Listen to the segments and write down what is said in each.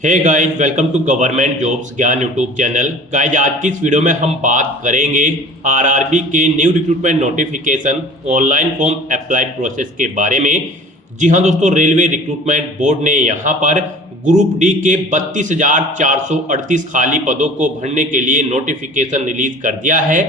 Hey guys, welcome to government jobs Gyan YouTube channel. Guys, आज की इस वीडियो में हम बात करेंगे आरआरबी के new recruitment notification online form apply process के बारे में। जी हाँ दोस्तों, रेलवे रिक्रूटमेंट बोर्ड ने यहाँ पर ग्रुप डी के 32,438 खाली पदों को भरने के लिए नोटिफिकेशन रिलीज कर दिया है।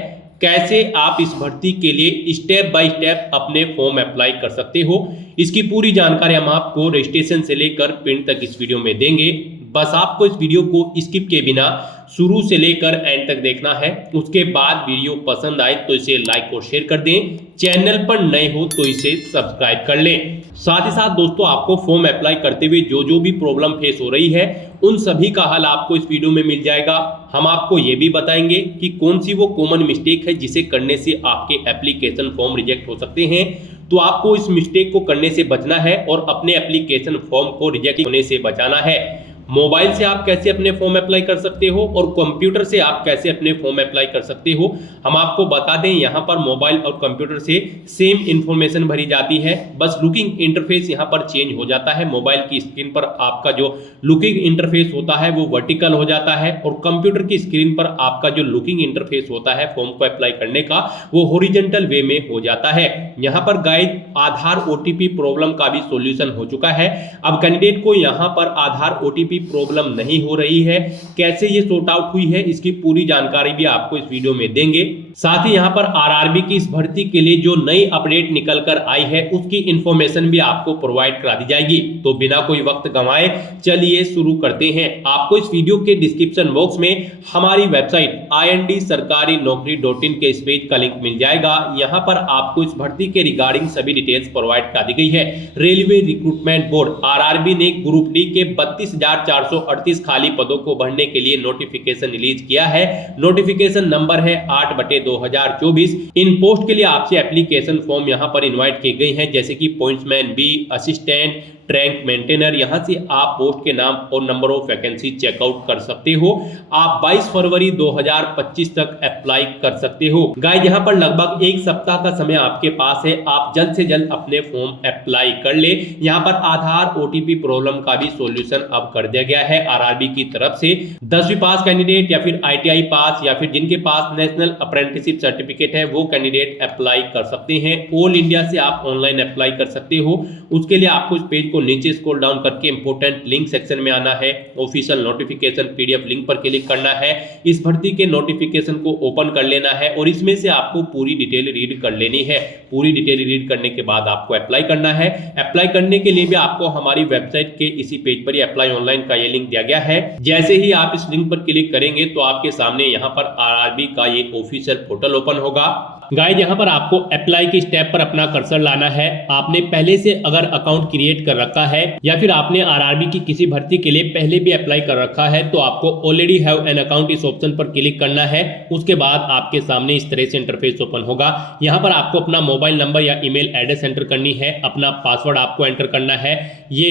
कैसे आप इस भर्ती के लिए स्टेप बाय स्टेप अपने फॉर्म अप्लाई कर सकते हो, इसकी पूरी जानकारी हम आपको रजिस्ट्रेशन से लेकर प्रिंट तक इस वीडियो में देंगे। बस आपको इस वीडियो को स्किप किए बिना शुरू से लेकर एंड तक देखना है। उसके बाद वीडियो पसंद आए तो इसे लाइक और शेयर कर दें। चैनल पर नए हो तो इसे सब्सक्राइब कर लें। साथ ही साथ दोस्तों, आपको फॉर्म अप्लाई करते हुए जो जो भी प्रॉब्लम फेस हो रही है उन सभी का हल आपको इस वीडियो में मिल जाएगा। हम आपको ये भी बताएंगे कि कौन सी वो कॉमन मिस्टेक है जिसे करने से आपके एप्लीकेशन फॉर्म रिजेक्ट हो सकते हैं। तो आपको इस मिस्टेक को करने से बचना है और अपने एप्लीकेशन फॉर्म को रिजेक्ट होने से बचाना है। मोबाइल से आप कैसे अपने फॉर्म अप्लाई कर सकते हो और कंप्यूटर से आप कैसे अपने फॉर्म अप्लाई कर सकते हो, हम आपको बता दें। यहाँ पर मोबाइल और कंप्यूटर से सेम इंफॉर्मेशन भरी जाती है, बस लुकिंग इंटरफेस यहाँ पर चेंज हो जाता है। मोबाइल की स्क्रीन पर आपका जो लुकिंग इंटरफेस होता है वो वर्टिकल हो जाता है और कंप्यूटर की स्क्रीन पर आपका जो लुकिंग इंटरफेस होता है फॉर्म को अप्लाई करने का वो हॉरिजॉन्टल वे में हो जाता है। यहाँ पर गाइड आधार ओटीपी प्रॉब्लम का भी सॉल्यूशन हो चुका है। अब कैंडिडेट को यहाँ पर आधार ओटीपी प्रॉब्लम नहीं हो रही है। कैसे ये सॉर्ट आउट हुई है इसकी पूरी जानकारी भी आपको इस वीडियो में देंगे। साथ ही यहाँ पर आरआरबी की इस भर्ती के लिए जो नई अपडेट निकल कर आई है उसकी इंफॉर्मेशन भी आपको प्रोवाइड करा दी जाएगी। तो बिना कोई वक्त गंवाए चलिए शुरू करते हैं। आपको इस वीडियो के डिस्क्रिप्शन बॉक्स में हमारी वेबसाइट ind-sarkari-naukri.in के इस पेज का लिंक मिल जाएगा। यहाँ पर आपको इस भर्ती के रिगार्डिंग सभी डिटेल्स प्रोवाइड करा दी गई है। रेलवे रिक्रूटमेंट बोर्ड आरआरबी ने ग्रुप डी के 32,438 खाली पदों को भरने के लिए नोटिफिकेशन रिलीज किया है। नोटिफिकेशन नंबर है 8/2024। इन पोस्ट के लिए आपसे एप्लीकेशन फॉर्म यहां पर इनवाइट किए गए हैं, जैसे कि pointsman B, assistant, track maintainer. यहां से आप पोस्ट के नाम और नंबर ऑफ वैकेंसी चेकआउट कर सकते हो। आप 22 फरवरी 2025 तक अप्लाई कर सकते हो। गाइस, यहां पर लगभग एक सप्ताह का समय आपके पास है। आप जल्द से जल्द अपने फॉर्म अप्लाई कर ले। यहां पर आधार ओटीपी प्रॉब्लम का भी सॉल्यूशन अब कर दिया गया है आरआरबी की तरफ से। 10वीं पास कैंडिडेट या फिर आईटीआई पास या फिर जिनके पास नेशनल अप्रेंटिसशिप सर्टिफिकेट है वो कैंडिडेट अप्लाई कर सकते हैं। ऑल इंडिया से आप ऑनलाइन अप्लाई कर सकते हो। उसके लिए आपको इस पेज को नीचे स्क्रॉल डाउन करके इंपोर्टेंट लिंक सेक्शन में आना है। ऑफिशियल नोटिफिकेशन पीडीएफ लिंक पर क्लिक करना है। इस भर्ती के नोटिफिकेशन को ओपन कर लेना है और इसमें से आपको पूरी डिटेल रीड कर लेनी है। पूरी डिटेल रीड करने के बाद आपको अप्लाई करना है। अप्लाई करने के लिए भी आपको हमारी वेबसाइट के इसी पेज पर ही अप्लाई ऑनलाइन का ये लिंक दिया गया है। जैसे ही आप इस लिंक पर क्लिक करेंगे तो आपके सामने यहाँ पर आरआरबी का ये ऑफिशियल पोर्टल ओपन होगा। गाइस, यहाँ पर आपको अप्लाई के स्टेप पर अपना कर्सर लाना है। आपने पहले से अगर अकाउंट क्रिएट कर रखा है या फिर आपने आरआरबी की किसी भर्ती के लिए पहले भी अप्लाई कर रखा है तो आपको ऑलरेडी हैव एन अकाउंट इस ऑप्शन पर क्लिक करना है। उसके बाद आपके सामने इस तरह से इंटरफेस ओपन होगा। यहाँ पर आपको अपना मोबाइल नंबर या ईमेल एड्रेस एंटर करनी है। अपना पासवर्ड आपको एंटर करना है। ये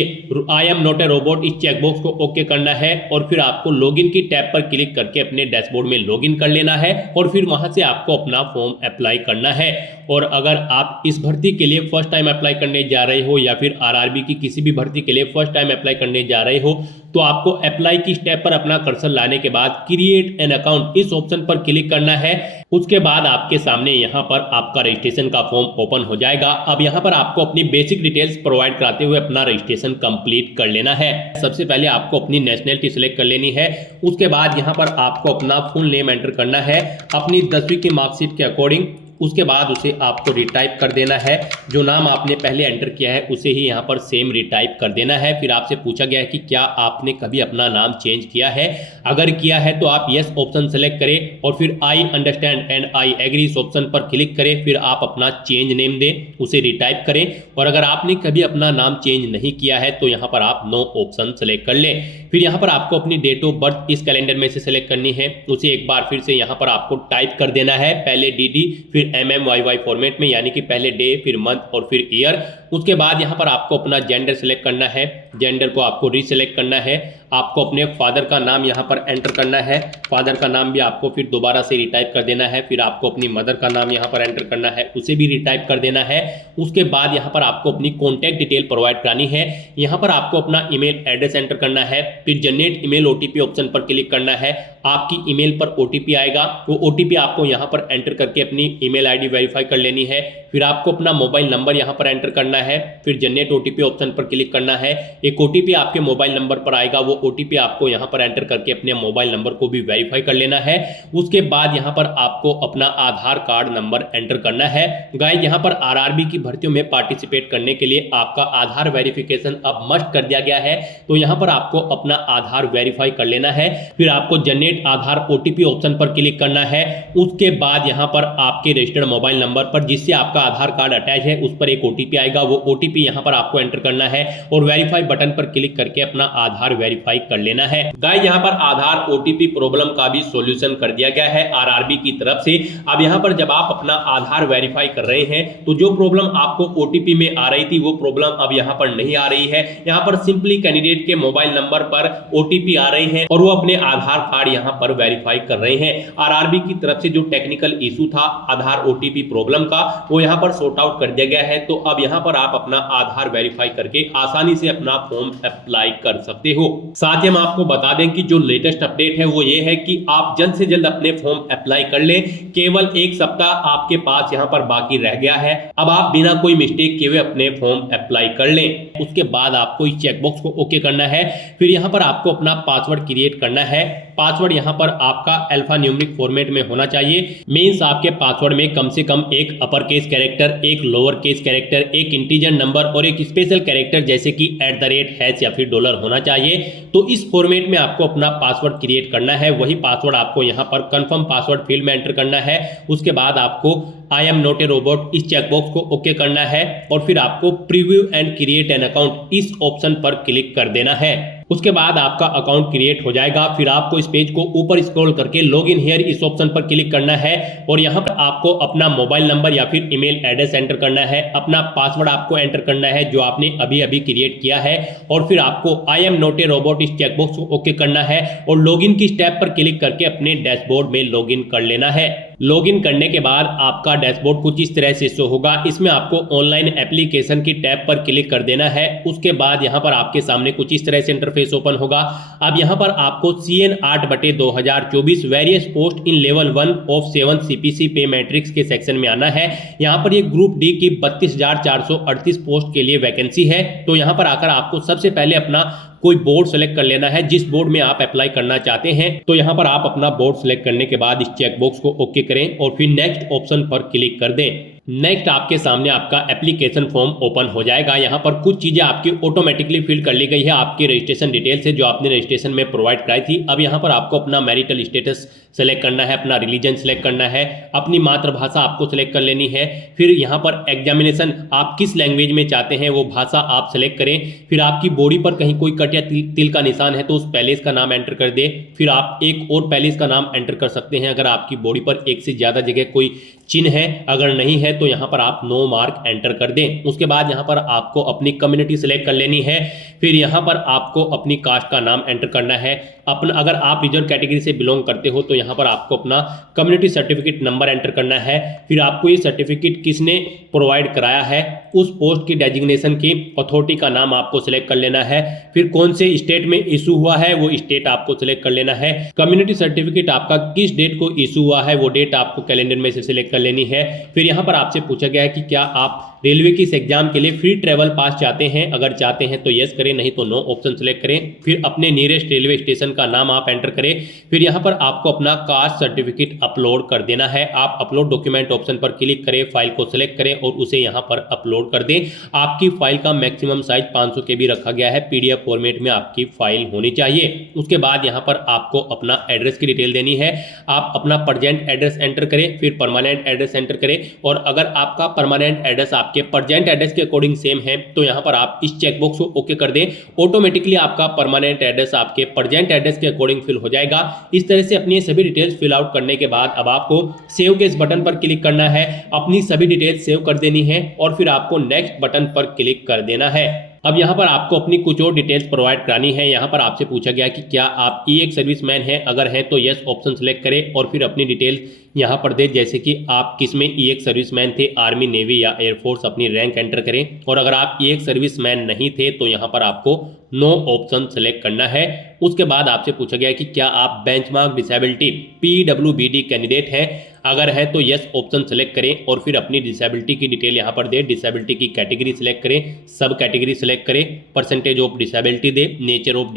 I am not a robot इस चेकबॉक्स को ओके करना है और फिर आपको लॉगिन की टैब पर क्लिक करके अपने डैशबोर्ड में लॉगिन कर लेना है और फिर वहां से आपको अपना फॉर्म अप्लाई करना है। और अगर आप इस भर्ती के लिए फर्स्ट टाइम अप्लाई करने जा रहे हो या फिर आरआरबी की किसी भी भर्ती के लिए फर्स्ट टाइम अप्लाई करने जा रहे हो तो आपको अप्लाई की स्टेप पर अपना कर्सर लाने के बाद क्रिएट एन अकाउंट इस ऑप्शन पर क्लिक करना है। उसके बाद आपके सामने यहाँ पर आपका रजिस्ट्रेशन का फॉर्म ओपन हो जाएगा। अब यहाँ पर आपको अपनी बेसिक डिटेल्स प्रोवाइड कराते हुए अपना रजिस्ट्रेशन कंप्लीट कर लेना है। सबसे पहले आपको अपनी नेशनलिटी सिलेक्ट कर लेनी है। उसके बाद यहाँ पर आपको अपना फुल नेम एंटर करना है अपनी 10वीं की मार्कशीट के अकॉर्डिंग। उसके बाद उसे आपको रिटाइप कर देना है। जो नाम आपने पहले एंटर किया है उसे ही यहाँ पर सेम रिटाइप कर देना है। फिर आपसे पूछा गया है कि क्या आपने कभी अपना नाम चेंज किया है। अगर किया है तो आप यस ऑप्शन सेलेक्ट करें और फिर I understand and I agree इस ऑप्शन पर क्लिक करें। फिर आप अपना चेंज नेम दें, उसे रिटाइप करें। और अगर आपने कभी अपना नाम चेंज नहीं किया है तो यहाँ पर आप नो ऑप्शन सेलेक्ट कर लें। फिर यहाँ पर आपको अपनी डेट ऑफ बर्थ इस कैलेंडर में से सेलेक्ट करनी है। उसे एक बार फिर से यहाँ पर आपको टाइप कर देना है। पहले DD फिर MMYY फॉर्मेट में, यानी कि पहले डे फिर मंथ और फिर ईयर। उसके बाद यहाँ पर आपको अपना जेंडर सेलेक्ट करना है। जेंडर को आपको रीसेलेक्ट करना है, आपको अपने फादर का नाम यहाँ पर एंटर करना है, फादर का नाम भी आपको फिर दोबारा से रिटाइप कर देना है, फिर आपको अपनी मदर का नाम यहाँ पर एंटर करना है, उसे भी रिटाइप कर देना है। उसके बाद यहाँ पर आपको अपनी कॉन्टैक्ट डिटेल प्रोवाइड करानी है, यहाँ पर आपको अपना ईमेल एड्रेस एंटर करना है, फिर जनरेट ईमेल ओटीपी ऑप्शन पर क्लिक करना है। आपकी ईमेल पर ओटीपी आएगा, वो ओटीपी आपको यहाँ पर एंटर करके अपनी ईमेल आईडी वेरीफाई कर लेनी है। फिर आपको अपना मोबाइल नंबर यहाँ पर एंटर करना है, फिर जनरेट ओटीपी ऑप्शन पर क्लिक करना है। एक ओटीपी आपके मोबाइल नंबर पर आएगा, वो ओटीपी आपको यहाँ पर एंटर करके अपने मोबाइल नंबर को भी वेरीफाई कर लेना है। उसके बाद यहाँ पर आपको अपना आधार कार्ड नंबर एंटर करना है। गाइस, यहाँ पर आरआरबी की भर्तियों में पार्टिसिपेट करने के लिए आपका आधार वेरिफिकेशन अब मस्ट कर दिया गया है, तो यहाँ पर आपको अपना आधार वेरीफाई कर लेना है। फिर आपको जनरेट आधार ओटीपी ऑप्शन पर क्लिक करना है। उसके बाद यहाँ पर आपके रजिस्टर्ड मोबाइल नंबर पर जिससे आपका आधार कार्ड अटैच है उस पर एक ओटीपी आएगा, वो ओटीपी यहाँ पर आपको एंटर करना है और वेरीफाई बटन पर क्लिक करके अपना आधार वेरीफाई कर लेना है। गाइस, यहाँ पर आधार ओटीपी प्रॉब्लम का भी सॉल्यूशन कर दिया गया है आरआरबी की तरफ से। अब यहाँ पर जब आप अपना आधार वेरीफाई कर रहे हैं तो जो प्रॉब्लम आपको ओटीपी में आ रही थी वो प्रॉब्लम अब यहाँ पर नहीं आ रही है। यहाँ पर सिंपली कैंडिडेट के मोबाइल नंबर पर ओटीपी आ रहे हैं और वो अपने आधार कार्ड यहाँ पर वेरीफाई कर रहे हैं। आरआरबी की तरफ से जो टेक्निकल इशू था आधार ओटीपी प्रॉब्लम का, वो यहाँ पर सॉर्ट आउट कर दिया गया है। तो अब यहाँ पर आप अपना आधार वेरीफाई करके आसानी से अपना फॉर्म अप्लाई कर सकते हो। साथ ही हम आपको बता दें कि जो लेटेस्ट अपडेट है वो ये है कि आप जल्द से जल्द अपने फॉर्म अप्लाई कर लें। केवल एक सप्ताह आपके पास यहाँ पर बाकी रह गया है। अब आप बिना कोई मिस्टेक किए हुए अपने फॉर्म अप्लाई कर लें। उसके बाद आपको इस चेकबॉक्स को ओके करना है। फिर यहाँ पर आपको अपना पासवर्ड क्रिएट करना है। पासवर्ड यहाँ पर आपका अल्फा न्यूमेरिक फॉर्मेट में होना चाहिए। मींस आपके पासवर्ड में कम से कम एक अपर केस कैरेक्टर, एक लोअर केस कैरेक्टर, एक इंटीजर नंबर और एक स्पेशल कैरेक्टर जैसे कि @ या फिर डॉलर होना चाहिए। तो इस फॉर्मेट में आपको अपना पासवर्ड क्रिएट करना है। वही पासवर्ड आपको यहाँ पर कंफर्म पासवर्ड फील्ड में एंटर करना है। उसके बाद आपको I am not a robot इस चेकबॉक्स को ओके करना है और फिर आपको preview and create an account इस ऑप्शन पर क्लिक कर देना है। उसके बाद आपका अकाउंट क्रिएट हो जाएगा। फिर आपको इस पेज को ऊपर स्क्रॉल करके लॉग इन हियर इस ऑप्शन पर क्लिक करना है और यहाँ पर आपको अपना मोबाइल नंबर या फिर ईमेल एड्रेस एंटर करना है। अपना पासवर्ड आपको एंटर करना है जो आपने अभी अभी क्रिएट किया है और फिर आपको I am not a robot इस चेकबॉक्स को ओके करना है और लॉगिन की स्टेप पर क्लिक करके अपने डैशबोर्ड में लॉगिन कर लेना है। लॉगिन करने के बाद आपका डैशबोर्ड कुछ इस तरह से शो होगा। इसमें आपको ऑनलाइन एप्लीकेशन की टैब पर क्लिक कर देना है। उसके बाद यहाँ पर आपके सामने कुछ इस तरह से इंटरफेस ओपन होगा। अब यहाँ पर आपको CN 8/2024 various post in level 1 of 7 CPC पे मैट्रिक्स के सेक्शन में आना है। यहाँ पर ये ग्रुप डी की 32,438 पोस्ट के लिए वैकेंसी है। तो यहाँ पर आकर आपको सबसे पहले अपना कोई बोर्ड सेलेक्ट कर लेना है जिस बोर्ड में आप अप्लाई करना चाहते हैं। तो यहाँ पर आप अपना बोर्ड सेलेक्ट करने के बाद इस चेकबॉक्स को ओके करें और फिर नेक्स्ट ऑप्शन पर क्लिक कर दें। नेक्स्ट आपके सामने आपका एप्लीकेशन फॉर्म ओपन हो जाएगा। यहाँ पर कुछ चीज़ें आपकी ऑटोमेटिकली फिल कर ली गई है आपकी रजिस्ट्रेशन डिटेल से जो आपने रजिस्ट्रेशन में प्रोवाइड कराई थी। अब यहाँ पर आपको अपना मैरिटल स्टेटस सेलेक्ट करना है, अपना रिलीजन सेलेक्ट करना है, अपनी मातृभाषा आपको सेलेक्ट कर लेनी है। फिर यहाँ पर एग्जामिनेशन आप किस लैंग्वेज में चाहते हैं वो भाषा आप सेलेक्ट करें। फिर आपकी बॉडी पर कहीं कोई कट या तिल का निशान है तो उस पैलेस का नाम एंटर कर दें। फिर आप एक और पैलेस का नाम एंटर कर सकते हैं अगर आपकी बॉडी पर एक से ज़्यादा जगह कोई चिन्ह है। अगर नहीं है तो यहाँ पर आप नो मार्क एंटर कर दें। उसके बाद यहाँ पर आपको अपनी कम्युनिटी सेलेक्ट कर लेनी है। फिर यहाँ पर आपको अपनी कास्ट का नाम एंटर करना है। अपना अगर आप रिजर्व कैटेगरी से बिलोंग करते हो तो यहाँ पर आपको अपना कम्युनिटी सर्टिफिकेट नंबर एंटर करना है। फिर आपको ये सर्टिफिकेट किसने प्रोवाइड कराया है उस पोस्ट की डेजिग्नेशन की अथॉरिटी का नाम आपको सिलेक्ट कर लेना है। फिर कौन से स्टेट में इशू हुआ है वो स्टेट आपको सिलेक्ट कर लेना है। कम्युनिटी सर्टिफिकेट आपका किस डेट को इशू हुआ है वो डेट आपको कैलेंडर में से सिलेक्ट कर लेनी है। फिर यहाँ पर आपसे पूछा गया है कि क्या आप रेलवे की इस एग्जाम के लिए फ्री ट्रेवल पास चाहते हैं। अगर चाहते हैं तो यस करें, नहीं तो नो ऑप्शन सेलेक्ट करें। फिर अपने नियरेस्ट रेलवे स्टेशन का नाम आप एंटर करें। फिर यहाँ पर आपको अपना कास्ट सर्टिफिकेट अपलोड कर देना है। आप अपलोड डॉक्यूमेंट ऑप्शन पर क्लिक करें, फाइल को सिलेक्ट करें और उसे यहाँ पर अपलोड कर दें। आपकी फाइल का मैक्सिमम साइज 500 KB रखा गया है। PDF फॉर्मेट में आपकी फाइल होनी चाहिए। उसके बाद यहाँ पर आपको अपना एड्रेस की डिटेल देनी है। आप अपना प्रेजेंट एड्रेस एंटर करें, फिर परमानेंट एड्रेस एंटर करें और अगर आपका परमानेंट एड्रेस आपके प्रेजेंट एड्रेस के अकॉर्डिंग सेम है तो यहाँ पर आप इस चेकबॉक्स को ओके कर दें। ऑटोमेटिकली आपका परमानेंट एड्रेस आपके प्रेजेंट एड्रेस के अकॉर्डिंग फिल हो जाएगा। इस तरह से अपनी सभी डिटेल्स फिल आउट करने के बाद अब आपको सेव के इस बटन पर क्लिक करना है। अपनी सभी डिटेल्स सेव कर देनी है और फिर आपको नेक्स्ट बटन पर क्लिक कर देना है। अब यहाँ पर आपको अपनी कुछ और डिटेल्स प्रोवाइड करानी है। यहाँ पर आपसे पूछा गया कि क्या आप ई सर्विसमैन हैं, अगर हैं तो यस ऑप्शन सेलेक्ट करें और फिर अपनी डिटेल्स यहाँ पर दे, जैसे कि आप किस में ई सर्विसमैन थे, आर्मी, नेवी या एयरफोर्स, अपनी रैंक एंटर करें। और अगर आप ई सर्विसमैन नहीं थे तो यहाँ पर आपको नो ऑप्शन सेलेक्ट करना है। उसके बाद आपसे पूछा गया कि क्या आप बेंचमार्क डिसेबिलिटी PWBD कैंडिडेट हैं, अगर है तो यस ऑप्शन सेलेक्ट करें और फिर अपनी डिसेबिलिटी की डिटेल यहाँ पर दे। डिसेबिलिटी की कैटेगरी सेलेक्ट करें, सब कैटेगरी सेलेक्ट करें, परसेंटेज ऑफ डिसेबिलिटी दे, नेचर ऑफ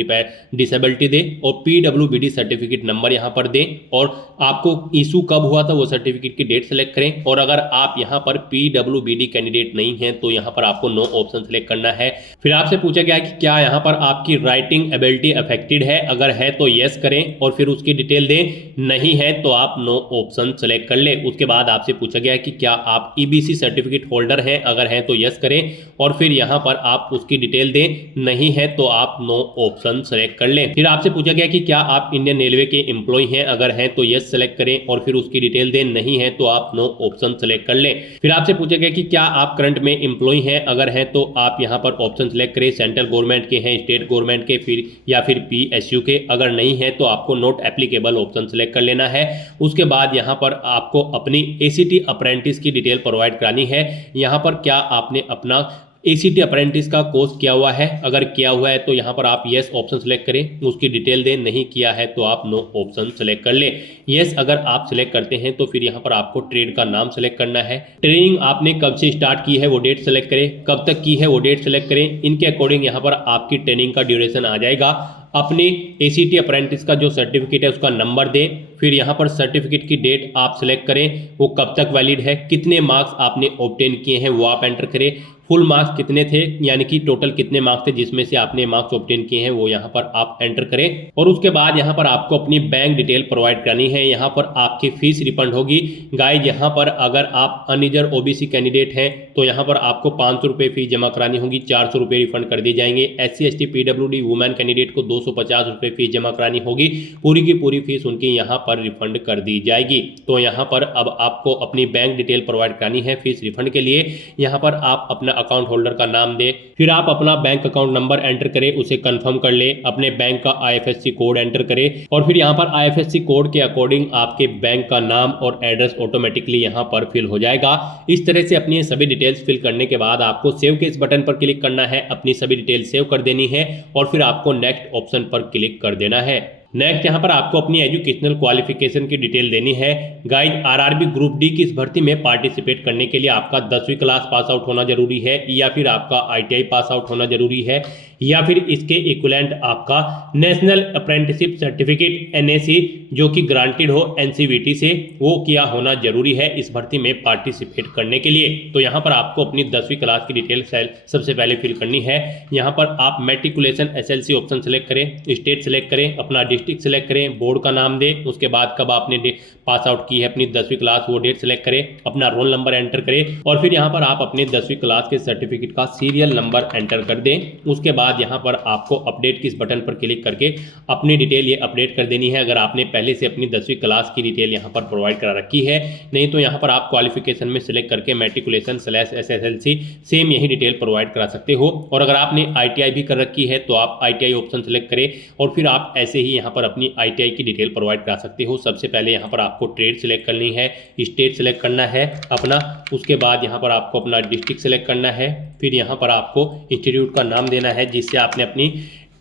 डिसेबिलिटी दे और PWBD सर्टिफिकेट नंबर यहाँ पर दें और आपको इशू कब हुआ था वो सर्टिफिकेट की डेट सेलेक्ट करें। और अगर आप यहाँ पर PWBD कैंडिडेट नहीं हैं तो यहाँ पर आपको नो ऑप्शन सेलेक्ट करना है। फिर आपसे पूछा गया कि क्या यहाँ पर आपकी राइटिंग एबिलिटी अफेक्टेड है, अगर है तो यस करें और फिर उसकी डिटेल दें, नहीं है तो आप नो ऑप्शन सेलेक्ट कर ले। उसके बाद आपसे पूछा गया कि क्या आप EBC सर्टिफिकेट होल्डर हैं, अगर हैं तो यस करें और फिर यहाँ पर आप उसकी डिटेल दें, नहीं है तो आप नो ऑप्शन सेलेक्ट कर लें। फिर आपसे पूछा गया कि क्या आप इंडियन रेलवे के एम्प्लॉय हैं, अगर हैं तो यस सेलेक्ट करें और फिर उसकी डिटेल दें, नहीं है तो आप नो ऑप्शन सेलेक्ट कर लें। फिर आपसे पूछा गया कि क्या आप करंट में एम्प्लॉय हैं, अगर हैं तो आप यहाँ पर ऑप्शन सेलेक्ट करें, सेंट्रल गवर्नमेंट के हैं, स्टेट गवर्नमेंट के फिर या फिर PSU के, अगर नहीं है तो आपको नॉट एप्लीकेबल ऑप्शन सेलेक्ट कर लेना है। उसके बाद यहाँ पर आपको अपनी ACT अप्रेंटिस की डिटेल प्रोवाइड करानी है। यहाँ पर क्या आपने अपना ACT अप्रेंटिस का कोर्स किया हुआ है, अगर किया हुआ है तो यहाँ पर आप यस ऑप्शन सेलेक्ट करें, उसकी डिटेल दें, नहीं किया है तो आप नो ऑप्शन सेलेक्ट कर लें। यस अगर आप सेलेक्ट करते हैं तो फिर यहाँ पर आपको ट्रेड का नाम सेलेक्ट करना है। ट्रेनिंग आपने कब से स्टार्ट की है वो डेट सेलेक्ट करें, कब तक की है वो डेट सेलेक्ट करें, इनके अकॉर्डिंग यहाँ पर आपकी ट्रेनिंग का ड्यूरेशन आ जाएगा। अपने ACT अप्रेंटिस का जो सर्टिफिकेट है उसका नंबर दें, फिर यहाँ पर सर्टिफिकेट की डेट आप सेलेक्ट करें, वो कब तक वैलिड है, कितने मार्क्स आपने ऑब्टेन किए हैं वो आप एंटर करें, फुल मार्क्स कितने थे यानी कि टोटल कितने मार्क्स थे जिसमें से आपने मार्क्स ऑब्टेन किए हैं वो यहाँ पर आप एंटर करें। और उसके बाद यहाँ पर आपको अपनी बैंक डिटेल प्रोवाइड करनी है। यहाँ पर आपकी फीस रिफंड होगी। गाइज यहाँ पर अगर आप अनरिजर्व OBC कैंडिडेट हैं तो यहाँ पर आपको 500 रुपये फीस जमा करानी होगी, 400 रुपये रिफंड कर दिए जाएंगे। SC ST PWD women candidate को 250 रुपये फीस जमा करानी होगी, पूरी की पूरी फीस उनकी यहाँ पर रिफंड कर दी जाएगी। तो यहाँ पर अब आपको अपनी बैंक डिटेल प्रोवाइड करानी है फीस रिफंड के लिए। यहाँ पर आप अपना अकाउंट होल्डर का नाम दे, फिर आप अपना बैंक अकाउंट नंबर एंटर करें, उसे कंफर्म कर ले, अपने बैंक का IFSC कोड एंटर करें और फिर यहाँ पर IFSC कोड के अकॉर्डिंग आपके बैंक का नाम और एड्रेस ऑटोमेटिकली यहाँ पर फिल हो जाएगा। इस तरह से अपनी सभी डिटेल्स फिल करने के बाद आपको सेव के इस बटन पर क्लिक करना है, अपनी सभी डिटेल सेव कर देनी है और फिर आपको नेक्स्ट ऑप्शन पर क्लिक कर देना है। नेक्स्ट यहाँ पर आपको अपनी एजुकेशनल क्वालिफिकेशन की डिटेल देनी है। गाइज RRB ग्रुप डी की इस भर्ती में पार्टिसिपेट करने के लिए आपका 10वीं क्लास पास आउट होना जरूरी है या फिर आपका ITI पास आउट होना जरूरी है या फिर इसके इक्विवेलेंट आपका नेशनल अप्रेंटिसशिप सर्टिफिकेट NAC जो कि ग्रांटेड हो NCVT से, वो किया होना जरूरी है इस भर्ती में पार्टिसिपेट करने के लिए। तो यहाँ पर आपको अपनी 10वीं क्लास की डिटेल सबसे पहले फिल करनी है। यहाँ पर आप मैट्रिकुलेशन SLC ऑप्शन सेलेक्ट करें, स्टेट सेलेक्ट करें, अपना डिस्ट्रिक्ट सेलेक्ट करें, बोर्ड का नाम दें, उसके बाद कब आपने पास आउट की है अपनी 10वीं क्लास वो डेट सेलेक्ट करें, अपना रोल नंबर एंटर करें और फिर यहाँ पर आप अपने 10वीं क्लास के सर्टिफिकेट का सीरियल नंबर एंटर कर दें। उसके बाद यहाँ पर आपको अपडेट किस बटन पर क्लिक करके अपनी डिटेल ये अपडेट कर देनी है, अगर आपने पहले से अपनी 10वीं क्लास की डिटेल यहाँ पर प्रोवाइड करा रखी है। नहीं तो यहाँ पर आप क्वालिफिकेशन में सिलेक्ट करके मैट्रिकुलेशन/SSLC सेम यही डिटेल प्रोवाइड करा सकते हो। और अगर आपने ITI भी कर रखी है तो आप ITI ऑप्शन सेलेक्ट करें और फिर आप ऐसे ही यहाँ पर अपनी ITI की डिटेल प्रोवाइड करा सकते हो। सबसे पहले यहाँ पर आपको ट्रेड सेलेक्ट करनी है, स्टेट सेलेक्ट करना है अपना, उसके बाद यहाँ पर आपको अपना डिस्ट्रिक्ट सेलेक्ट करना है, फिर यहाँ पर आपको इंस्टीट्यूट का नाम देना है जिससे आपने अपनी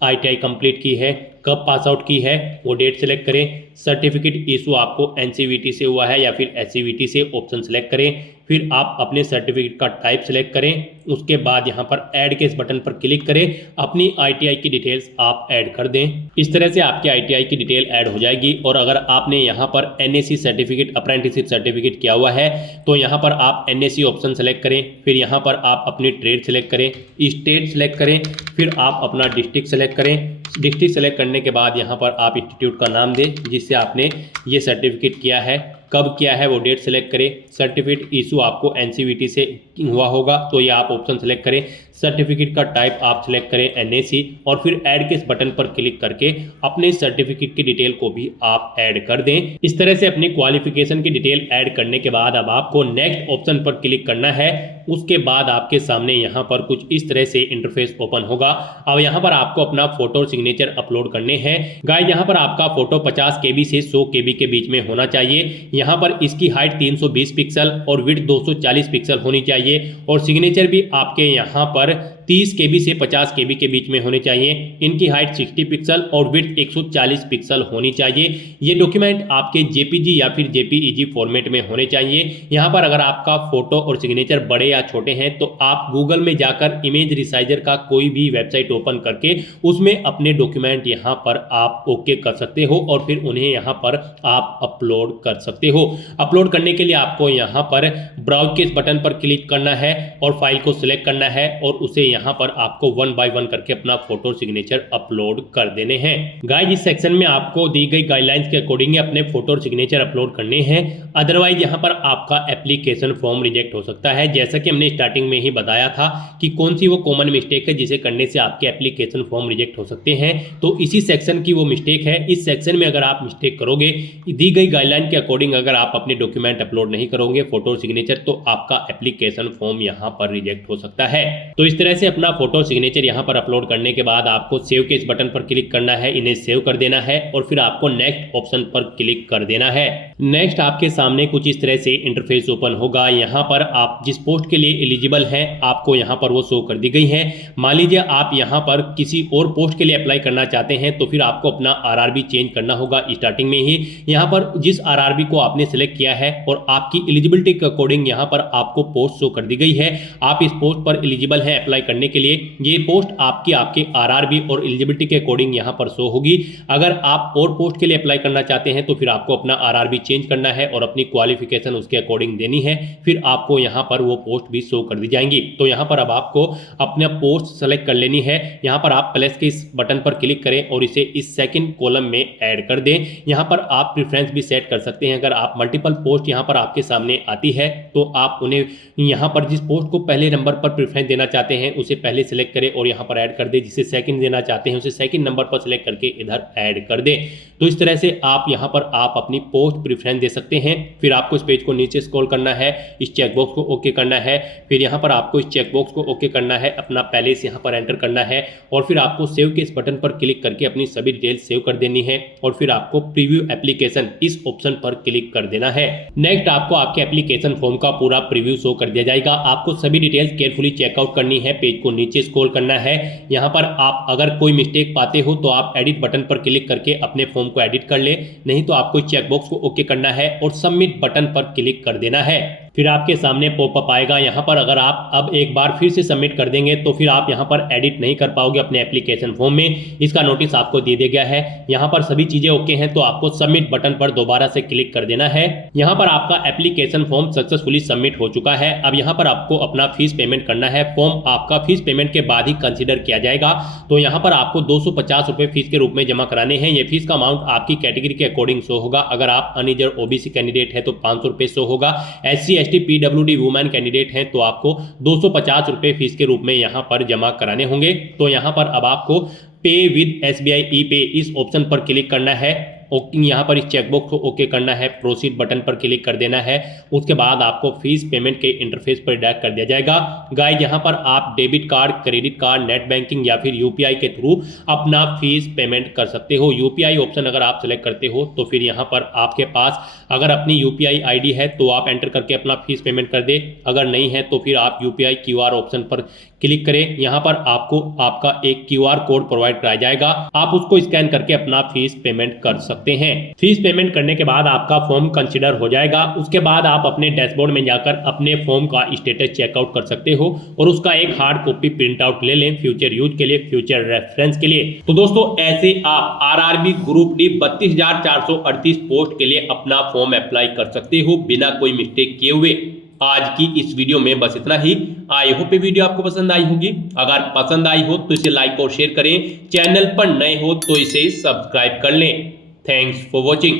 ITI कंप्लीट की है, कब पास आउट की है वो डेट सेलेक्ट करें, सर्टिफिकेट इशू आपको NCVT से हुआ है या फिर SCVT से ऑप्शन सेलेक्ट करें, फिर आप अपने सर्टिफिकेट का टाइप सेलेक्ट करें। उसके बाद यहाँ पर ऐड के इस बटन पर क्लिक करें, अपनी ITI की डिटेल्स आप ऐड कर दें। इस तरह से आपकी ITI की डिटेल ऐड हो जाएगी। और अगर आपने यहाँ पर NAC सर्टिफिकेट अप्रेंटिसशिप सर्टिफिकेट किया हुआ है तो यहाँ पर आप NAC ऑप्शन सेलेक्ट करें, फिर यहाँ पर आप अपनी ट्रेड सेलेक्ट करें, स्टेट सेलेक्ट करें, फिर आप अपना डिस्ट्रिक्ट सेलेक्ट करें। डिस्ट्रिक्ट सेलेक्ट करने के बाद यहाँ पर आप इंस्टीट्यूट का नाम दें जिससे आपने ये सर्टिफिकेट किया है, कब किया है वो डेट सेलेक्ट करें, सर्टिफिकेट इशू आपको NCVT से हुआ होगा तो ये आप ऑप्शन सेलेक्ट करें। सर्टिफिकेट का टाइप आप सिलेक्ट करें NAC और फिर ऐड के इस बटन पर क्लिक करके अपने सर्टिफिकेट की डिटेल को भी आप ऐड कर दें। इस तरह से अपनी क्वालिफिकेशन की डिटेल ऐड करने के बाद अब आपको नेक्स्ट ऑप्शन पर क्लिक करना है। उसके बाद आपके सामने यहाँ पर कुछ इस तरह से इंटरफेस ओपन होगा। अब यहाँ पर आपको अपना फोटो और सिग्नेचर अपलोड करने हैं। गाइस यहाँ पर आपका फोटो 50 KB से 100 KB के बीच में होना चाहिए। यहाँ पर इसकी हाइट 320 पिक्सल और विड्थ 240 पिक्सल होनी चाहिए और सिग्नेचर भी आपके यहाँ पर 30 KB से 50 KB के बीच में होने चाहिए। इनकी हाइट 60 पिक्सल और विड्थ 140 पिक्सल होनी चाहिए। ये डॉक्यूमेंट आपके JPG या फिर JPEG फॉर्मेट में होने चाहिए। यहाँ पर अगर आपका फोटो और सिग्नेचर बड़े या छोटे हैं तो आप गूगल में जाकर इमेज रिसाइजर का कोई भी वेबसाइट ओपन करके उसमें अपने डॉक्यूमेंट यहाँ पर आप ओके कर सकते हो और फिर उन्हें यहाँ पर आप अपलोड कर सकते हो। अपलोड करने के लिए आपको यहाँ पर ब्राउज के इस बटन पर क्लिक करना है और फाइल को सिलेक्ट करना है और उसे यहाँ पर आपको 1 बाय 1 करके अपना फोटो सिग्नेचर अपलोड कर देने हैं। गाइस इस सेक्शन में आपको दी गई गाइडलाइंस के अकॉर्डिंग अपने फोटो और सिग्नेचर अपलोड करने हैं, अदरवाइज यहाँ पर आपका एप्लीकेशन फॉर्म रिजेक्ट हो सकता है। जैसा कि हमने स्टार्टिंग में ही बताया था कि कौन सी वो कॉमन मिस्टेक है जिसे करने से आपके एप्लीकेशन फॉर्म रिजेक्ट हो सकते हैं, तो इसी सेक्शन की वो मिस्टेक है। इस सेक्शन में अगर आप मिस्टेक करोगे, दी गई गाइडलाइन के अकॉर्डिंग अगर आप अपने डॉक्यूमेंट अपलोड नहीं करोगे फोटो और सिग्नेचर, तो आपका एप्लीकेशन फॉर्म यहाँ पर रिजेक्ट हो सकता है। तो इस तरह से अपना फोटो सिग्नेचर यहाँ पर अपलोड करने के बाद आपको सेव के इस बटन पर क्लिक करना है, इन्हें सेव कर देना है और फिर आपको नेक्स्ट ऑप्शन पर क्लिक कर देना है। नेक्स्ट आपके सामने कुछ इस तरह से इंटरफेस ओपन होगा। यहाँ पर आप जिस पोस्ट के लिए एलिजिबल हैं आपको यहाँ पर वो शो कर दी गई है। मान लीजिए आप यहाँ पर किसी और पोस्ट के लिए अप्लाई करना चाहते हैं तो फिर आपको अपना RRB चेंज करना होगा। स्टार्टिंग में ही यहाँ पर जिस RRB को आपने सिलेक्ट किया है और आपकी एलिजिबिलिटी के अकॉर्डिंग यहाँ पर आपको पोस्ट शो कर दी गई है। आप इस पोस्ट पर एलिजिबल है अप्लाई करने के लिए। ये पोस्ट आपके RRB और एलिजिबिलिटी के अकॉर्डिंग यहाँ पर शो होगी। अगर आप और पोस्ट के लिए अप्लाई करना चाहते हैं तो फिर आपको अपना RRB चेंज करना है और अपनी क्वालिफिकेशन उसके अकॉर्डिंग देनी है, फिर आपको यहाँ पर वो पोस्ट भी शो कर दी जाएंगी। तो यहाँ पर अब आपको अपना पोस्ट सेलेक्ट कर लेनी है। यहाँ पर आप प्लस के इस बटन पर क्लिक करें और इसे इस सेकंड कॉलम में ऐड कर दें। यहाँ पर आप प्रेफरेंस भी सेट कर सकते हैं। अगर आप मल्टीपल पोस्ट यहाँ पर आपके सामने आती है तो आप उन्हें यहाँ पर जिस पोस्ट को पहले नंबर पर प्रेफरेंस देना चाहते हैं उसे पहले सिलेक्ट करें और यहाँ पर ऐड कर दे। जिसे सेकंड देना चाहते हैं उसे सेकंड नंबर पर सिलेक्ट करके इधर ऐड कर दे। तो इस तरह से आप यहाँ पर आप अपनी पोस्ट प्रेफरेंस दे सकते हैं। फिर आपको इस पेज को नीचे स्क्रॉल करना है, इस चेकबॉक्स को ओके करना है। फिर यहाँ पर आपको इस चेकबॉक्स को ओके करना है, अपना पैलेस यहाँ पर एंटर करना है और फिर आपको सेव के इस बटन पर क्लिक करके अपनी सभी डिटेल्स सेव कर देनी है और फिर आपको प्रीव्यू एप्लीकेशन इस ऑप्शन पर क्लिक कर देना है। नेक्स्ट आपको आपके एप्लीकेशन फॉर्म का पूरा प्रीव्यू शो कर दिया जाएगा। आपको सभी डिटेल्स केयरफुली चेकआउट करनी है, पेज को नीचे स्क्रॉल करना है। यहाँ पर आप अगर कोई मिस्टेक पाते हो तो आप एडिट बटन पर क्लिक करके अपने फॉर्म को एडिट कर ले, नहीं तो आपको चेकबॉक्स को ओके करना है और सबमिट बटन पर क्लिक कर देना है। फिर आपके सामने पॉपअप आएगा। यहाँ पर अगर आप अब एक बार फिर से सबमिट कर देंगे तो फिर आप यहाँ पर एडिट नहीं कर पाओगे अपने एप्लीकेशन फॉर्म में। इसका नोटिस आपको दे दिया गया है। यहाँ पर सभी चीजें ओके हैं तो आपको सबमिट बटन पर दोबारा से क्लिक कर देना है। यहाँ पर आपका एप्लीकेशन फॉर्म सक्सेसफुली सबमिट हो चुका है। अब यहाँ पर आपको अपना फीस पेमेंट करना है। फॉर्म आपका फीस पेमेंट के बाद ही कंसिडर किया जाएगा। तो यहाँ पर आपको 250 रुपये फीस के रूप में जमा कराने हैं। ये फीस का अमाउंट आपकी कैटेगरी के अकॉर्डिंग शो होगा। अगर आप अनरिजर्व OBC कैंडिडेट है तो 500 रुपये शो होगा। SC ST PWD women candidate हैं तो आपको 250 रुपये फीस के रूप में यहाँ पर जमा कराने होंगे। तो यहाँ पर अब आपको पे विद SBI ePay इस ऑप्शन पर क्लिक करना है। यहाँ पर इस चेकबॉक्स को ओके करना है, प्रोसीड बटन पर क्लिक कर देना है। उसके बाद आपको फीस पेमेंट के इंटरफेस पर डायरेक्ट कर दिया जाएगा। गाइस यहाँ पर आप debit card, credit card, net banking या फिर UPI के थ्रू अपना फीस पेमेंट कर सकते हो। UPI ऑप्शन अगर आप सेलेक्ट करते हो तो फिर यहाँ पर आपके पास अगर अपनी UPI ID है तो आप एंटर करके अपना फीस पेमेंट कर दे। अगर नहीं है तो फिर आप UPI QR ऑप्शन पर क्लिक करें। यहाँ पर आपको आपका एक QR कोड प्रोवाइड कराया जाएगा, आप उसको स्कैन करके अपना फीस पेमेंट कर सकते हैं। फीस पेमेंट करने के बाद आपका फॉर्म कंसीडर हो जाएगा। उसके बाद आप अपने डैशबोर्ड में जाकर अपने फॉर्म का स्टेटस चेकआउट कर सकते हो और उसका एक हार्ड कॉपी प्रिंट आउट ले लें फ्यूचर यूज के लिए, फ्यूचर रेफरेंस के लिए। तो दोस्तों ऐसे आप RRB ग्रुप डी 32,438 पोस्ट के लिए अपना फॉर्म अप्लाई कर सकते हो बिना कोई मिस्टेक किए हुए। आज की इस वीडियो में बस इतना ही। आई होप ये वीडियो आपको पसंद आई होगी। अगर पसंद आई हो तो इसे लाइक और शेयर करें। चैनल पर नए हो तो इसे सब्सक्राइब कर लें। Thanks for watching.